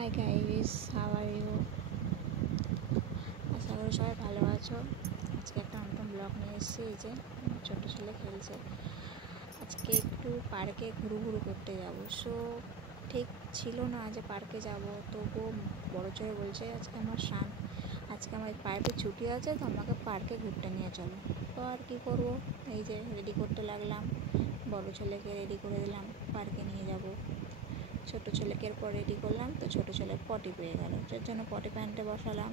High guys, how are you? আশা করি সবাই ভালো আছো। আজকে একটা নতুন ব্লগ নিয়ে এসেছি। এই যে আমার ছোটো ছেলে খেলছে। আজকে একটু পার্কে ঘুরু করতে যাব। সো ঠিক ছিল না যে পার্কে যাব, তবুও বড় ছেলে বলছে আজকে আমার পাইপে ছুটি আছে, তো আমাকে পার্কে ঘুরতে নিয়ে চলো। তো আর কী করবো, এই যে রেডি করতে লাগলাম। বড় ছেলেকে রেডি করে দিলাম, পার্কে নিয়ে যাব। ছোটো ছেলেকে এরপর রেডি করলাম, তো ছোটো ছেলে পটি পেয়ে গেল, যার জন্য পটি প্যান্টে বসালাম।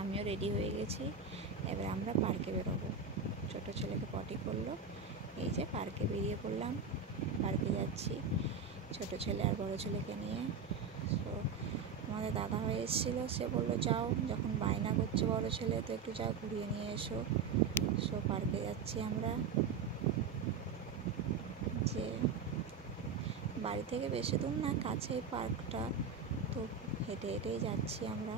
আমিও রেডি হয়ে গেছি, এবার আমরা পার্কে বেরোবো। ছোটো ছেলেকে পটি করলো, এই যে পার্কে বেরিয়ে পড়লাম। পার্কে যাচ্ছি ছোটো ছেলে আর বড়ো ছেলেকে নিয়ে। তো আমাদের দাদা হয়ে এসেছিলো, সে বললো যাও, যখন বায়না করছে বড়ো ছেলে, তো একটু যাও ঘুরিয়ে নিয়ে এসো। সো পার্কে যাচ্ছি আমরা। যে বাড়ি থেকে বেশি দূর না, কাছেই পার্কটা, তো হেঁটে হেঁটেই যাচ্ছি আমরা।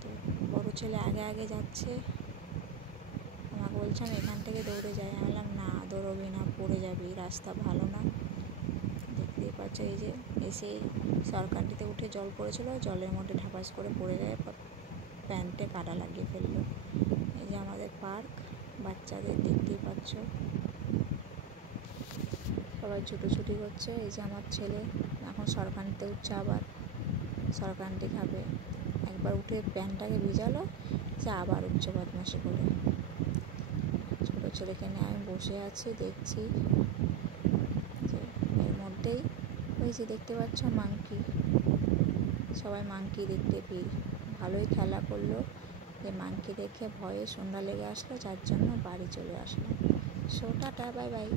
তো বড় ছেলে আগে আগে যাচ্ছে, আমাকে বলছে আমি এখান থেকে দৌড়ে যাই। আমি বললাম না, দৌড়বি না, পড়ে যাবি, রাস্তা ভালো না। দেখতেই পাচ্ছ, এই যে এসে সরকারিতে উঠে জল পড়েছিলো, জলের মধ্যে ঢাপাস করে পড়ে যায়, প্যান্টে কাটা লাগিয়ে ফেললো। এই যে আমাদের পার্ক, বাচ্চাদের দেখতেই পাচ্ছ, সবাই ছুটোছুটি করছে। এই যে আমার ছেলে এখন সরকারিতে উঠছে, আবার সরকারি খাবে। একবার উঠে প্যান্টটাকে ভিজালো, সে আবার উঠছে বদমাশি করে। ছোটো ছেলেকে নিয়ে আমি বসে আছি, দেখছি যে এর মধ্যেই ওই যে দেখতে পাচ্ছ মাংকি, সবাই মাংকি দেখতে ভিড়। ভালোই খেলা করলো, যে মাংকি দেখে ভয়ে সন্ধ্যা লেগে আসলো, যার জন্য বাড়ি চলে আসলাম। So tata, bye by.